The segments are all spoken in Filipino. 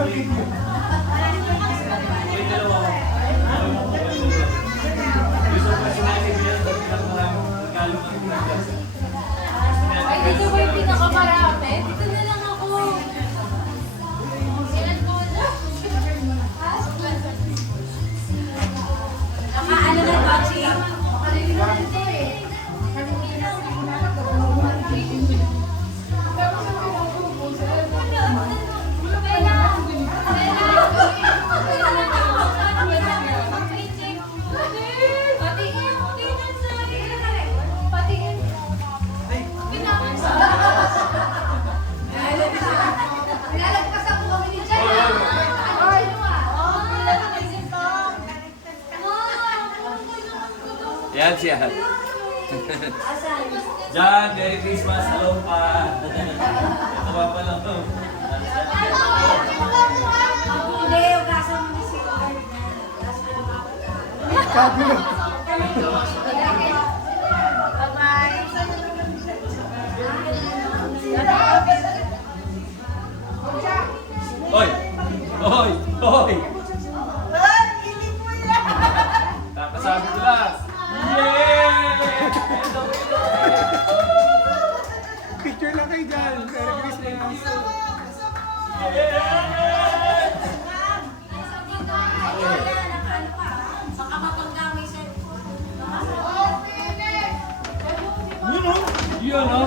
Ay, dito ba yung pinakamarami? Dito na lang ako. Nakaano na ba, Ching? Yan siya. John, Merry Christmas. Hello pa. Ito pa pala to. Hindi, ugasan mo si Hoy! Hoy! Hoy! Kakasabi ko lang. Yay! Picture lang kayo dyan. Merry Christmas. Baka mapanggamay sa... Yun o! Yun o!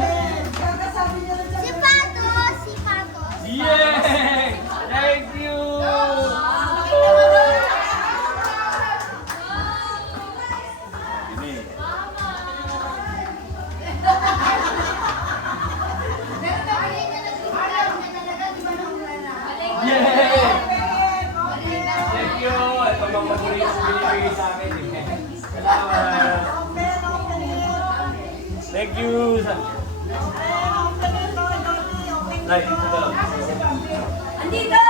Si Patos! Si Patos! Yay! Thank you! Ini. Yay! Thank you! Ito mga paborito binibigay sa akin. Salamat! Thank you! Right, ito daw. Andito!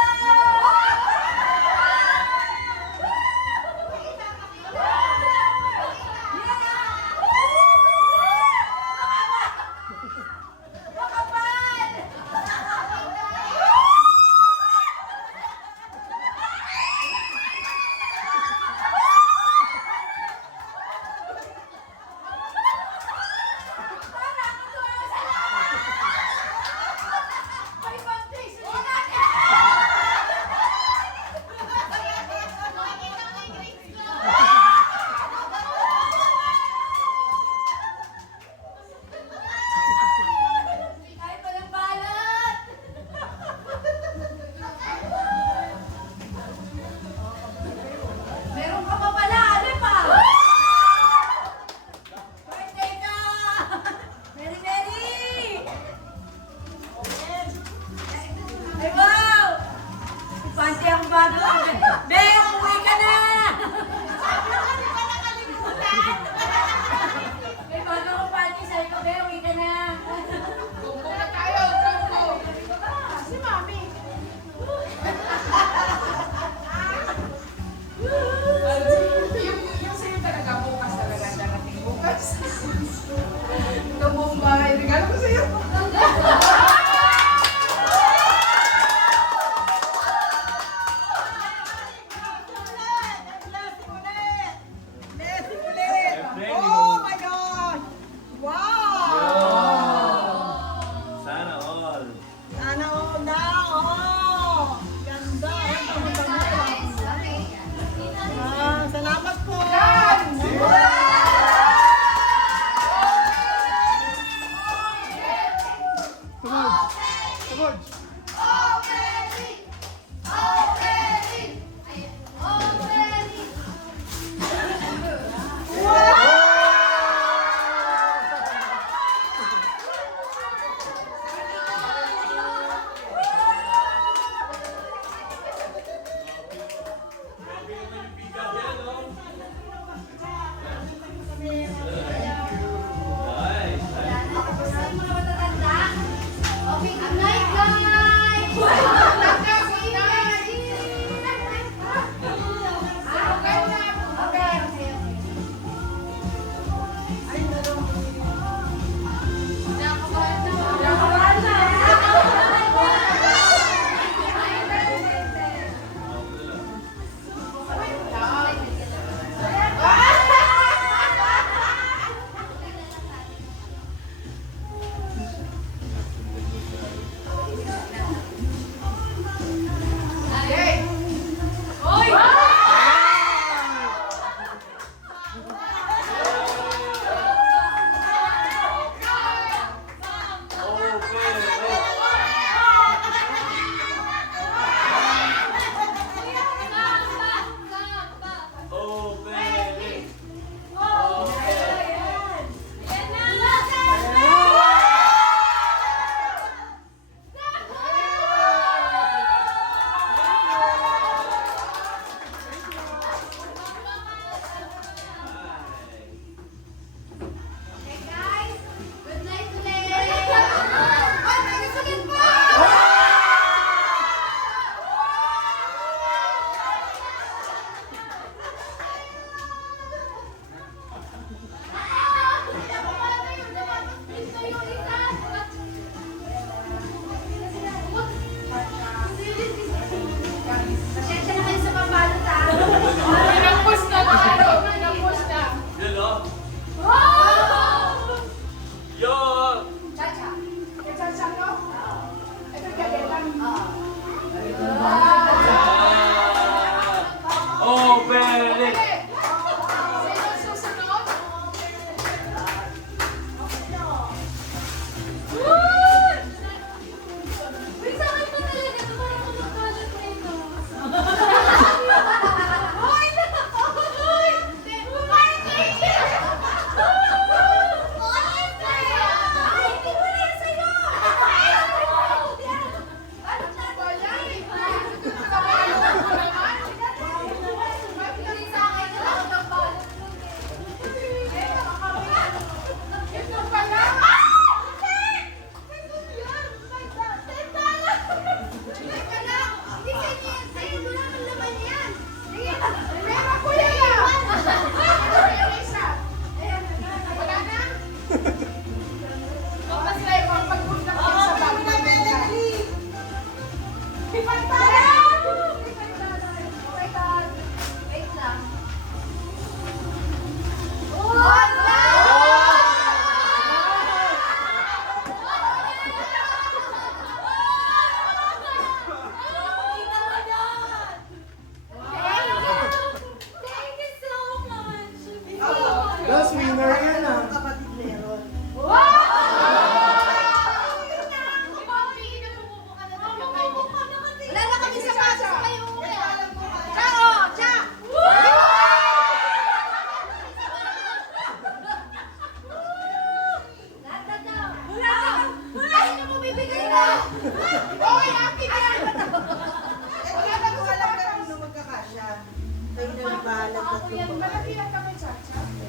Meron ka pa pala, ano pa? Birthday ka! Merry, Merry! Ay, wow! Panty ang bago. Be, umuwi ka na! May bago akong panty sa'yo ko, Be, umuwi ka na. Kumpo na tayo, kumpo! Si Mami. Yung sa'yo talaga bukas talaga darating bukas. Ito buong bahay. Regalo ko sa'yo. Oh my God! Wow! Sana all. Sana all na! Oh! Ganda! Salamat po! Tugod. Tugod. Nice. Ang mga matatanda. Okay, ang night lang.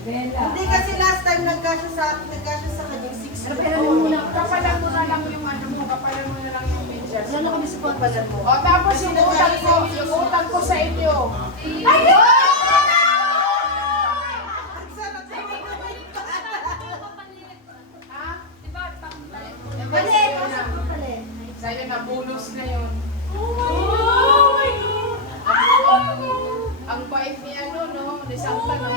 Hindi kasi last time nagkasya sa kanya 6. Kapalan mo na lang yung ano mo, kapalan mo na lang yung medyas. Wala kami sa kapalan mo. O tapos yung utang ko sa inyo. Ha? Sa'yo na bonus na yun. Ang bait niya no? Risanta na.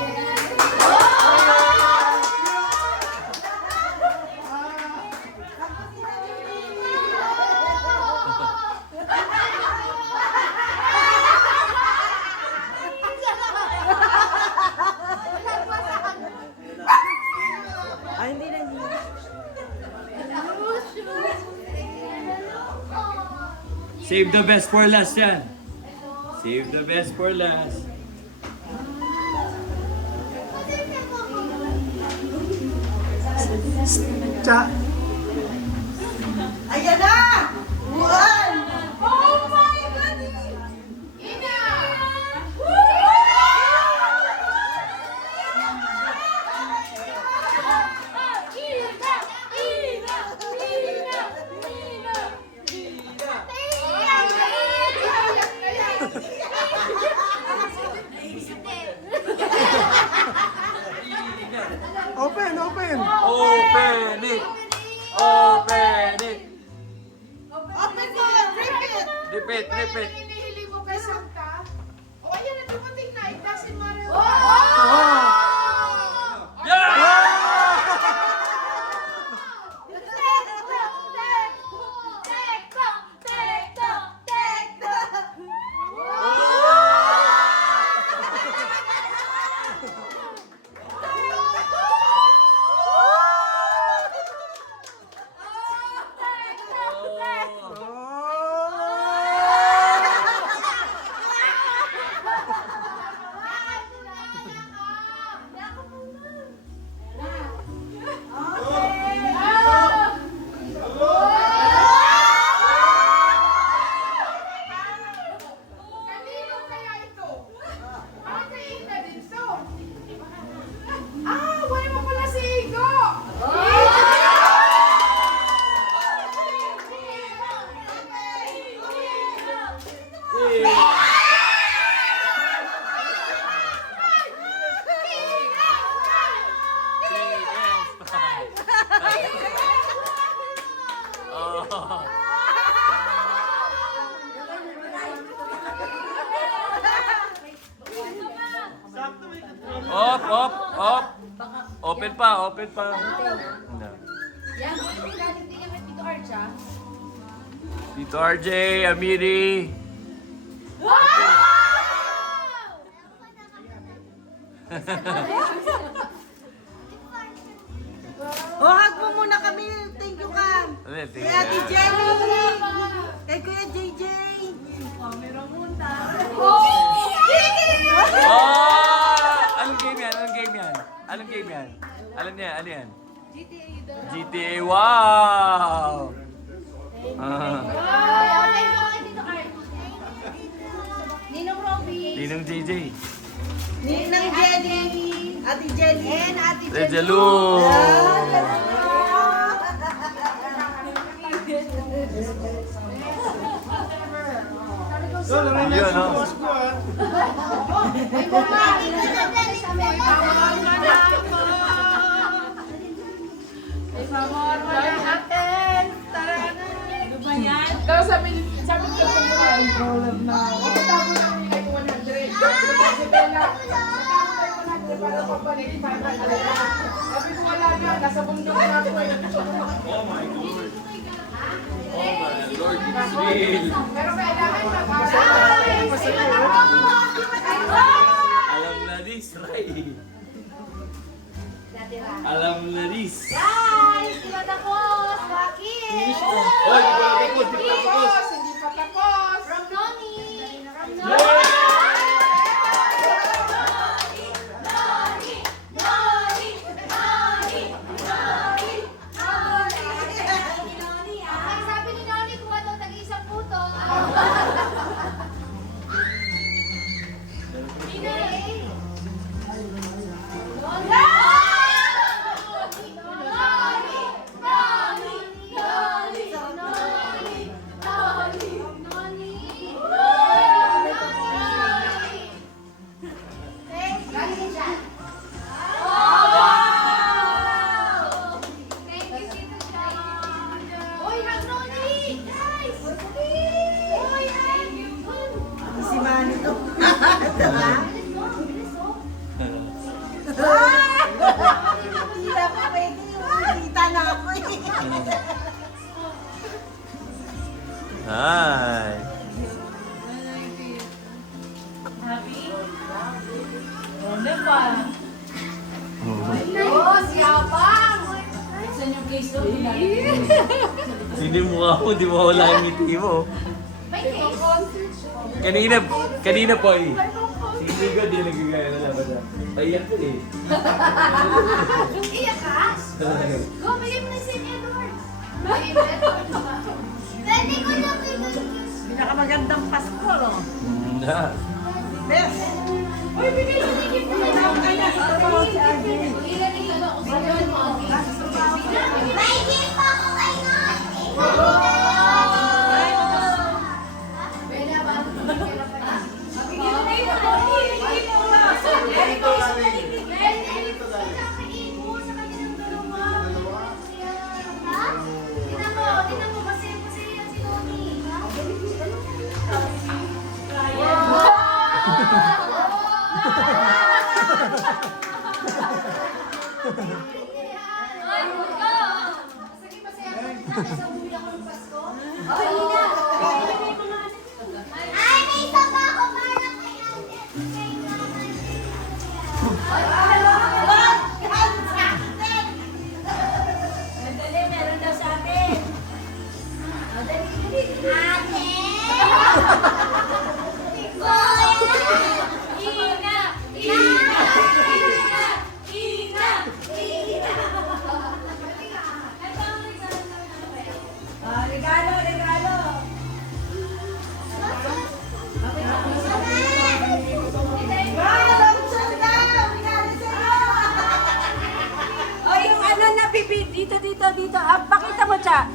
Ay, hindi na. Save the best for last yan. Save the best for last. Cha. Ayan na! Buwan! Oh my God! Ina! Open, open. Open it! Open it! Open mo! Rip it! Repeat, repeat. Hinihili mo kay Santa? O ayan na, dumating na. It doesn't matter. Yeah! Kanino kaya ito? Bakit Ina din to? Ah, wala mo pala si Igo! Op, op, op. Open pa, open pa. No. Tito RJ, Amiri. Oh, hug mo muna kami. Thank you, Kan. Ano yan, Kay tingnan. Ate Jenny. Kay Kuya JJ. Oh! Anong game yan? Anong game yan? Anong game yan? Alam niya, ano yan? GTA, wow! Ah, Ninong Robby. Ninong JJ. Ninang Jenny. Ate Jenny. And Ate Rejalu! Lolo, may Yun, nasa no? boss ko ah. Tapos sabi ko sa mga enrolled na, tapos namin like 100. Kasi Bella, natapos tayo 100 para pabalik 500. Sabi ko wala na, nasa bundok na ako eh. Oh my Lord. Oh my Lord, it's real. Pero kailangan Alam na this, Ray. Alam na this. Guys, di ba tapos? Bakit? Oh, di pa tapos, di pa tapos. tapos, hindi pa tapos. From Noni. From Noni. Yeah! Ang sabi ni Noni, kuha daw tag-isang puto. Nina eh. Hi. Happy? Ano pa? Oh, siyabang! Saan yung case doon? Hindi mukha mo, di mo wala ang ngiti mo. May case. Kanina po eh. Si Migo di nagigaya na laban na. Paiyak ko eh. Iyak ka? Go, bigay mo na si Edward. Bigay mo Edward. Pwede ko na bigay. Pinakamagandang Pasko, no? Na. Best! Uy, bigay mo ni Kim. Ilan ilan ako sa inyo? May gift pa ako kay Nati. Bella, ba? Tingnan mo, masaya-masaya yan si Noni. Sige, masaya ka sa uwi ako ng Pasko. Ay, may isa pa ako para kay Ate. Kay Dali, meron daw sa atin. Ate! Ina! Ina! Ina! Regalo, regalo! O, yung ano na pipi, dito. Ah, pakita mo, Cha.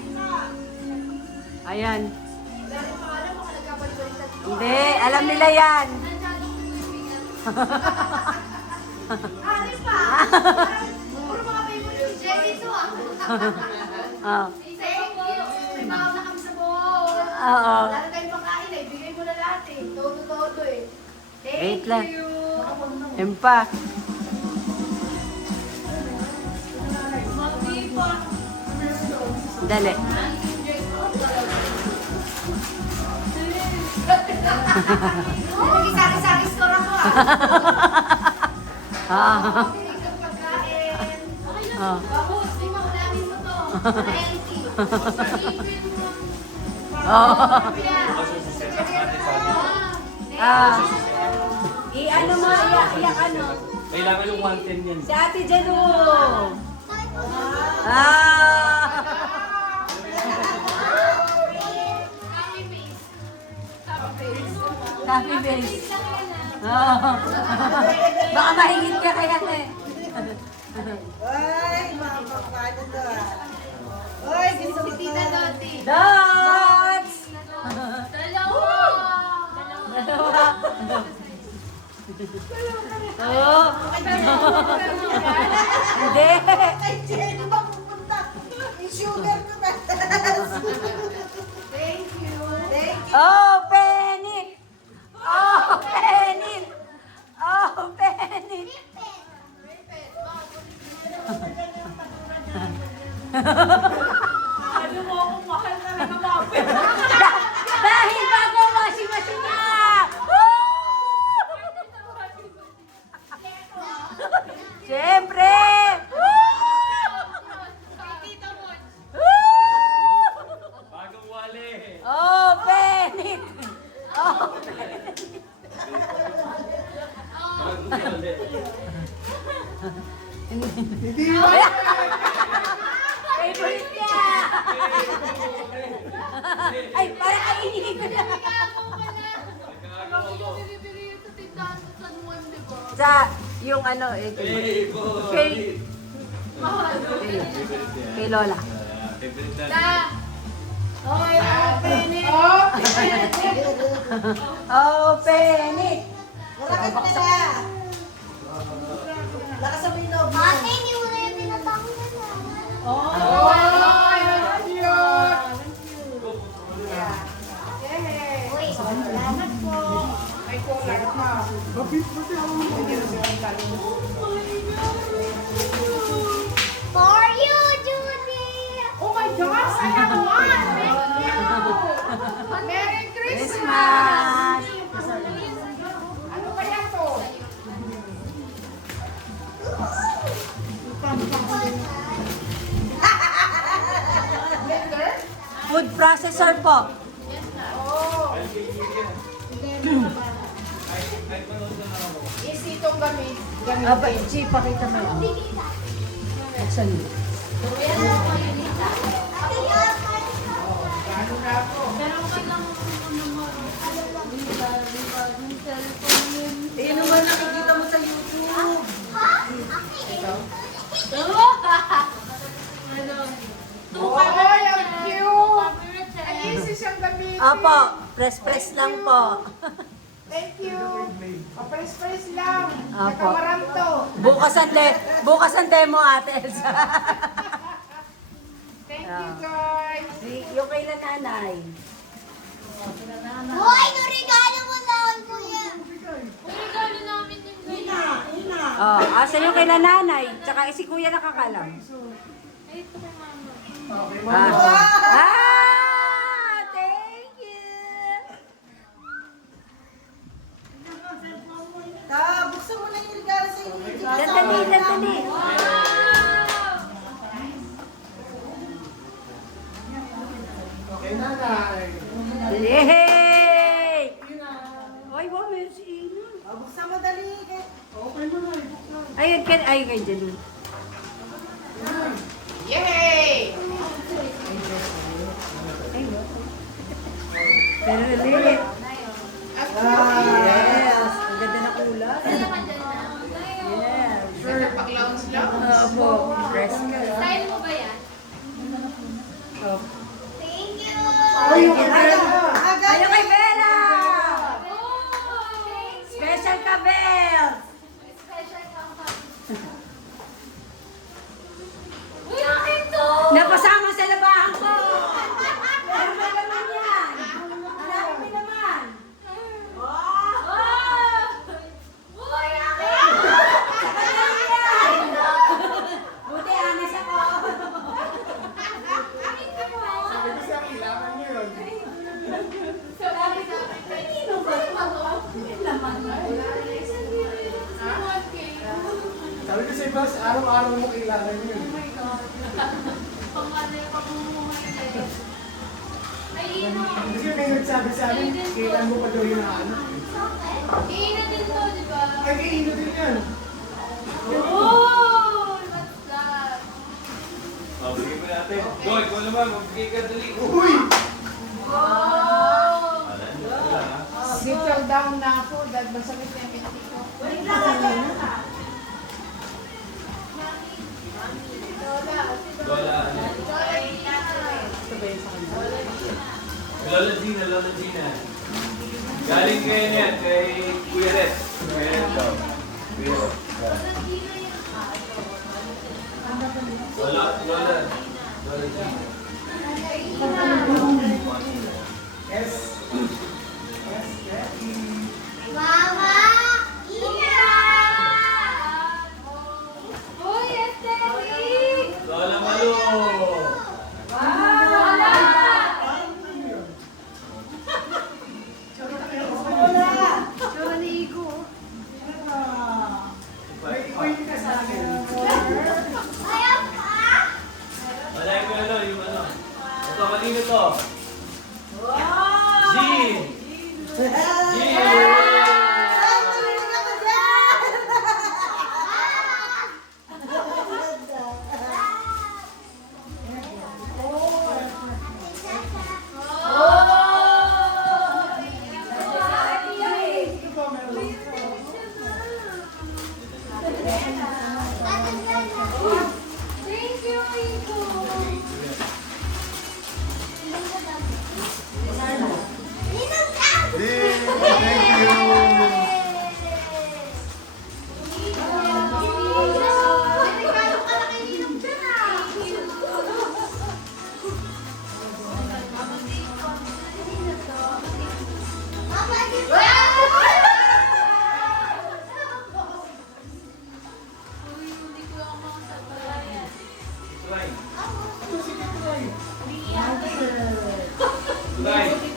Ayan. Hindi, alam nila yan. Ari pa! Puro mga favorite ni Jenny to ah. Oh. Thank you! May baon na kami sa bowl. Oo. Wala na tayong pagkain eh. Bigay mo na lahat eh. Todo eh. Wait Thank lang. you! Yan pa. Dali. Nag-isari-sari store ako ah. Ah. Bigay ng pagkain. Ah. Bahos, di maulamin mo to. Healthy. Oh. Yeah. Ah. I-ano mo, iyak ano. Kailangan yung 110 yan. Si Ate Jenu. Ah. Happy face. Oh. Baka mahingit ka kaya eh. Ay, mga paano to ah. Ay, gusto mo Si Tita Doti. Dots! Dalawa! Dalawa. Oh. Hindi. Ay, Jenny, mapupunta. Yung sugar ko na. Thank you. Thank you. Oh, Penny! Oh, Penny! Oh, Penny! Ano mo akong mahal na rin ang mga Dahil bago washing machine niya! Siyempre! Bagong wali. Oh, Penny! Oh, Penny! Bagong wali. Hindi mo. Favorite niya! Ay, para kainin ko na. Sa, yung ano, kay, kay Lola. Favorite na. Oh, Penny! Wala ka na. Lakas mo yung loob mo. Ate, hindi mo na yung tinatawag na naman. Uy, salamat po. May kulang pa. Mabit mo siya. For you, Judy! Oh my gosh, I have one! Thank you! Merry Christmas! Christmas! Ano kaya to? Blender? Food processor po. Oh. Easy itong gamitin. Aba, Chi, pakita mo. Actually. Ano na ako? Ayun naman nakikita mo sa YouTube. Oy, ang cute! Ay, easy siyang gamitin. Opo, press lang po. Thank you. Press lang. Apo. Nakamaram to. Bukas ang demo, Ate Elsa. Thank you, guys. Yung kay nanay. Hoy, regalo mo lang, kuya. Oh, asa yung kay nanay? Tsaka si kuya nakakalam. Thank you. Buksan mo na yung regalo sa YouTube. Dali. Okay, nanay. Yay! Ay, wow, meron si Ina. Buksan mo dali. Okay mo na. Ayun, kay Janine. Yay! Pero ulit. Yes, ang ganda na kulay. Yes. Pag-lounge lang. Opo, press ka. Style mo ba yan? Oh. Thank you. Ayun kay Bella! Ayun kay Bella! Oh, thank you. Special ka, Belle! Special ka. Uy, akin to! Napasama sa labahan ko! Pero may naman yan! Hanapin mo naman! Oh! Uy, akin! Buti, honest ako! Sabi ko sa kailangan niyo yun. Kanino ba ito? May laman. Sabi ko sa iba, araw-araw mo kailangan yun. Kasi may nagsabi sa akin, kailan mo pa daw yung ano. Iinan din to, di ba? Ay, kaino din yan. Oh! What's that? Oh, bigay mo natin. Go, ikaw naman. Magbigay ka dali. Uy! Oh! Settle down na ako dahil masakit na yung pinti ko. Lola, Lola Gina. Galing kayo niyan, kay Kuya Red. Kuya Red daw. Kuya Red. Lola Gina. Yes. Yes, Daddy. Mama! Ina! Uy, aesthetic! Lola Malo. Lola! May point ka sa akin. Ayaw ka? Malay ko yung ano. Ito, kanino to? Jean! Jean! Thank you, Rico. Right.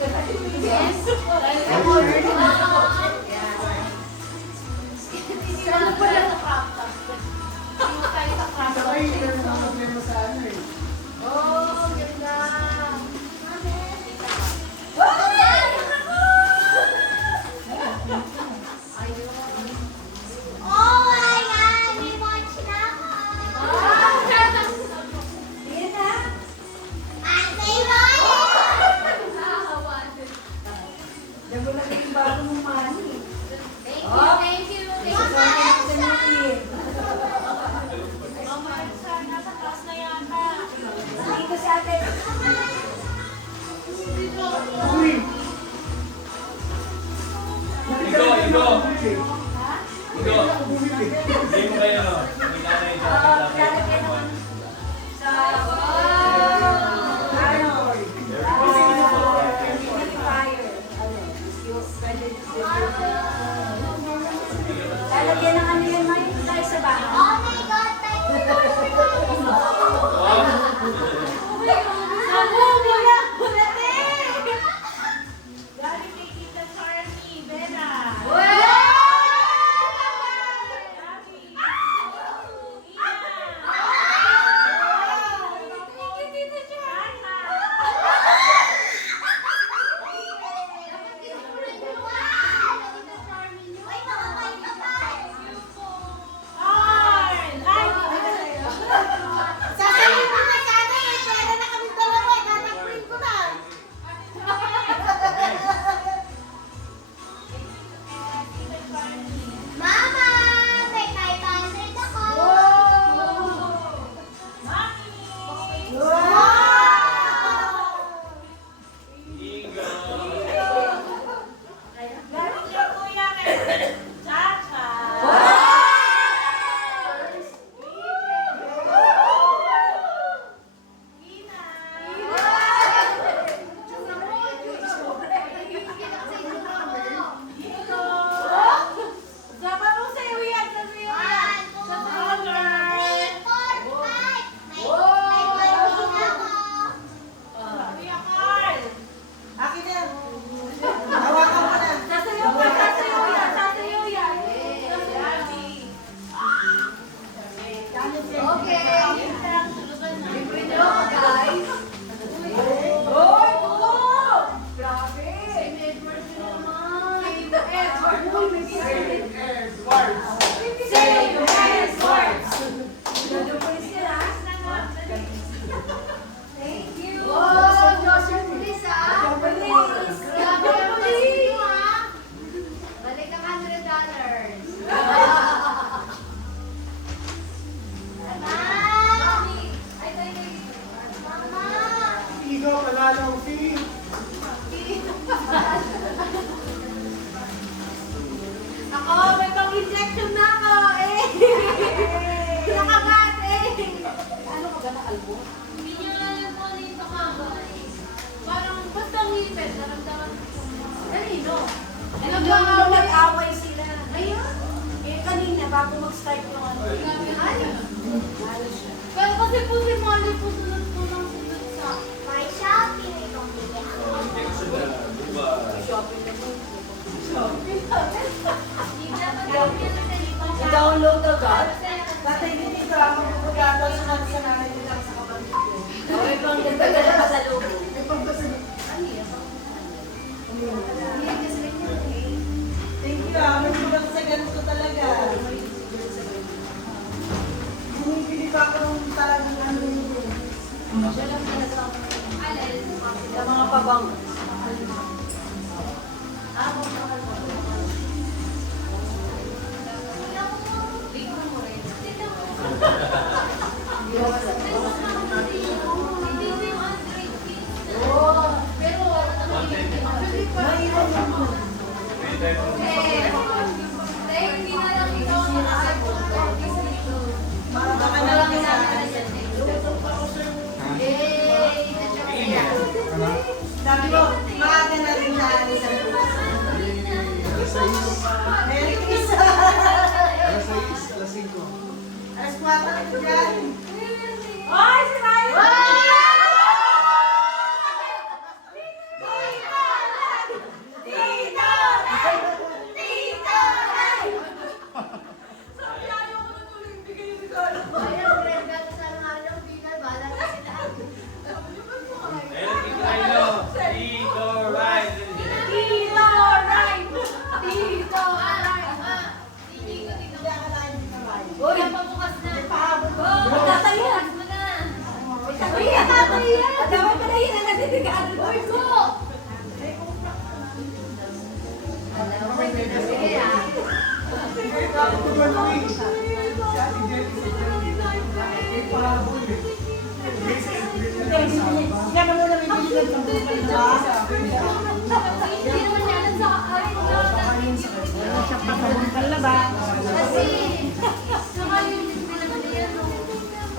Sino panalo fee? Ako, may pang-injection na ako. Eh. Nakagat eh. Ano ka ba nakalbo? Hindi niya alam kung ano yung bakaba. Parang basta ang ngipin, naramdaman ko. Kanino? Ano ba nung nag-away sila? Ayun. Eh, kanina, bago mag-start yung ano. Ay. Pero kasi po si Molly po sunod po ng sunod sa... May shopping itong Hindi dapat daw niya na sa ibang I-download agad? Batay din ito, ako magpagkataon sa mga sanay nila sa kapatid ko. Okay, pang ganda-ganda pa sa loob. Thank you may tulad sa ganito talaga. Bumibili pa ako ng talagang ano yun. Sa mga pabang. Baka na lang sa sabi ko, maaga na rin na alis ang bukas. Merry Christmas! Alas 6, alas 5. Alas 4 na ito dyan. Oy, si Ryan! Tito! Tito! Uy! Magtatayan! Magtatayan! At dapat pa na yun ang nagtitigaan. Uy, ko! Yan mo na may biligan sa bukas na. Siya pa sa bukas na ba?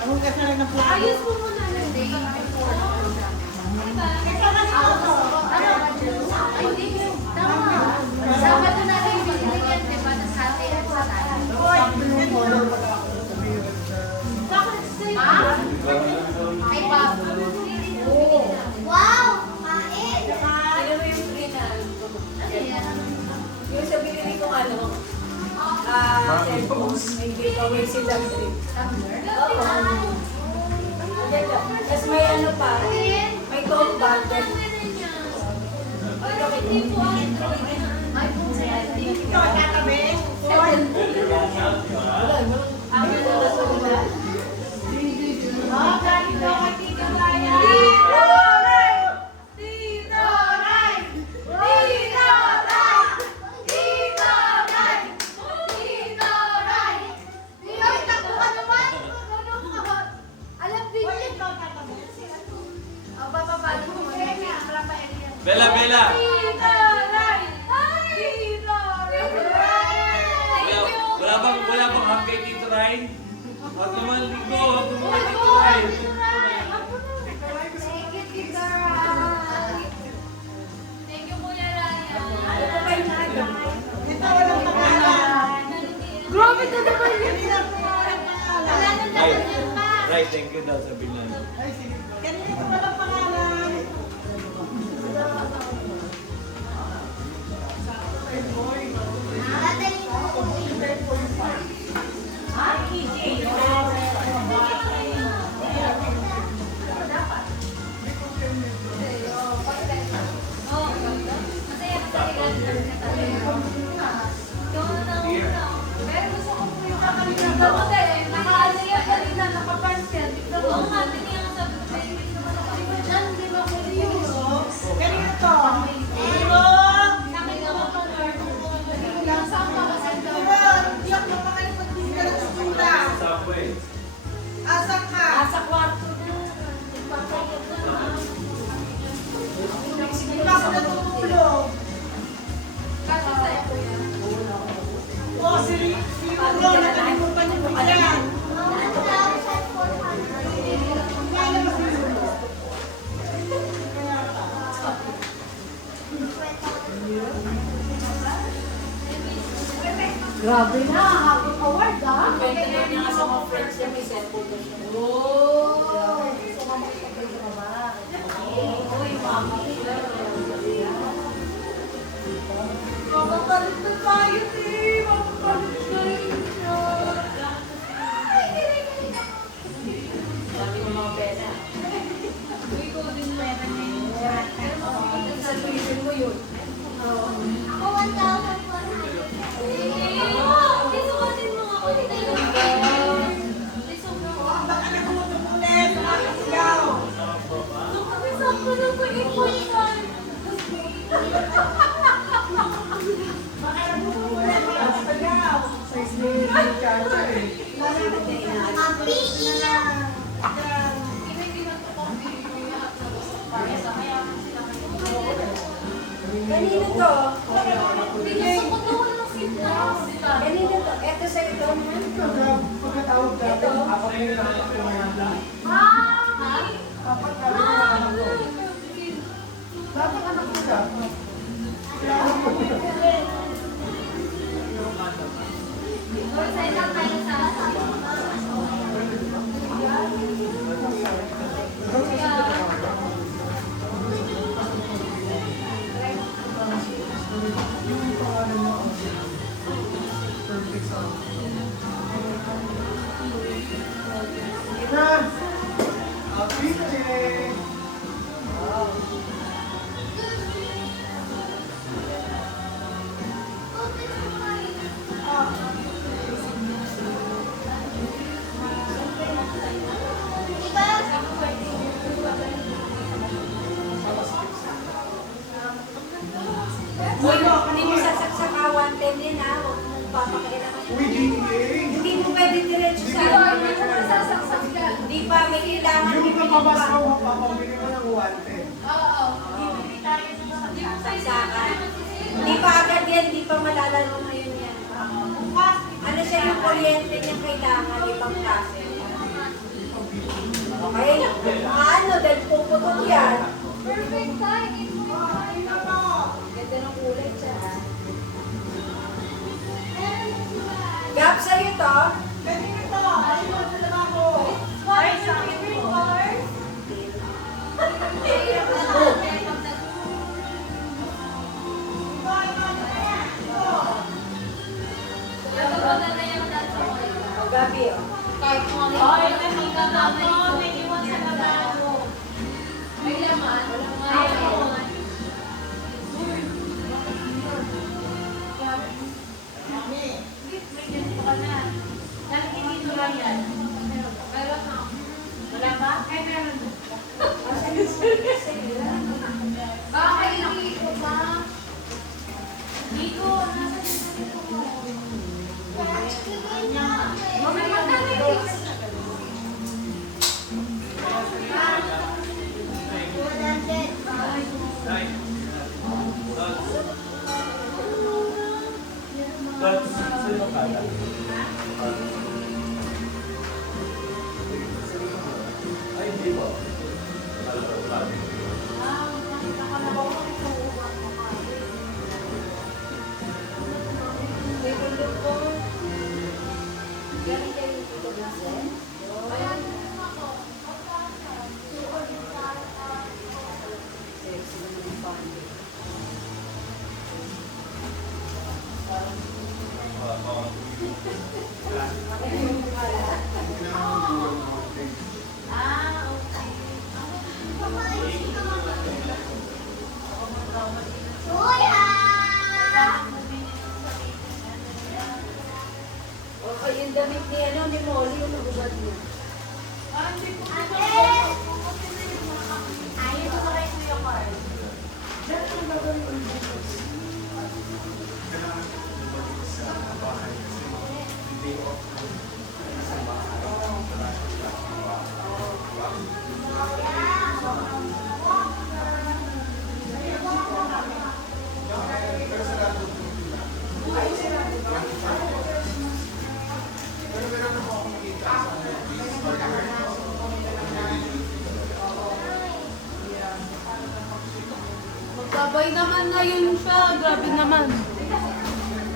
Ang kasi rin na po. Ayos mo muna ng day. Tama. Sabado natin binibigyan, di ba? Sa atin at sa tayo. Bakit sa'yo? Ay, Bob. Wow! Kain! Alam mo yung green na yung sa binili kong ano, cellphone, may giveaway silang trip. Oo. Tapos may ano pa, may tote bag. Hindi po ang ay, kung sa'yo. Ito, katabi. Ang ano na sila. Galing daw kay Tito Ryan. Tito Ray! Tito Ray! Tito Ray! Tito Ray! Tito Ray! Ay, takbo ka naman. Alam din niya. Bababalo mo. Bella, Bella! Tito Ray! Tito Ray! Wala bang hug kay Tito Ryan? Huwag naman ligo, huwag naman Tito Ryan. Thank you, Tita Rai. Thank you, Kuya Ryan. Ano pa ba yung ano? Ito, walang pangalan. Grabe ka naman yun. Kanina po walang pangalan. Wala nang dapat yan pa. Right, thank you daw sabihin lang. Kanina po walang pangalan. Nakadali mo ko. Masaya ka sa pero gusto ko po yung kakalina daw. Nakaano yan kanina, nakapansin. Oo nga, din yung sabi ko. Grabe na, habang award ah. Pwede na niya kasi mga friends niya may cellphone na siya. Oh! Sumama ka kayo sa baba. Uy, mama. Makakalit na tayo, eh. Makakalit na yun siya. Sabi ko mga pera. Ikaw din pera niya yun. Sa tuition mo yun. Ako 1,000 po. Isukatin mo ako dito yung isukatin mo. Baka nakumutupulit, makakasigaw. Sakto lang po yung point. Baka nakumutupulit, makakasigaw. Size ni Chacha eh. Kanino to? Pinasukot ako ng sita. Kanino to? Eto sa ito. Pagkatawag natin, apat na yung anak ko ngayon. Apat na rin yung anak ko. Dapat anak ko ka. Saan lang tayo sa Yung pangalan mo, perfect song. Ina! Happy birthday! Uy, hindi mo sasaksak awanten yan ha. Huwag mong papakailangan. Uy, GTA! Hindi mo pwede diretso sa Hindi mo masasaksak ka. Hindi pa, may kailangan Yung bibili kapabasaw pa. mo, papamili mo ng guwante. Oo. Saksakan. Hindi pa agad yan, hindi pa malalaro ngayon yan. Ano siya yung kuryente niya kailangan, ibang klase. Okay? Ano, dahil puputol yan. Perfect time. Ganda ng kulay siya. Gap sa'yo to. Pwede na to. Ayun, sa laba ko. Ay, sa akin po. O, Gabi, o. Kahit kung ano. Ay, may laman. May iwan sa baba. May laman. May laman. May ganito ka na. Nakikita lang yan. Meron na. Wala ba? Ay, meron. Baka hindi ko ba? Dito, nasa dito ko. Mamaya magkano That's sino kaya? Ay, hindi ba? Galing kayo dito na, sir? Sexy naman yung pandi. O, yung damit ni, ano, ni Molly, yung nagubad niya. Sabay naman na yun siya. Grabe naman.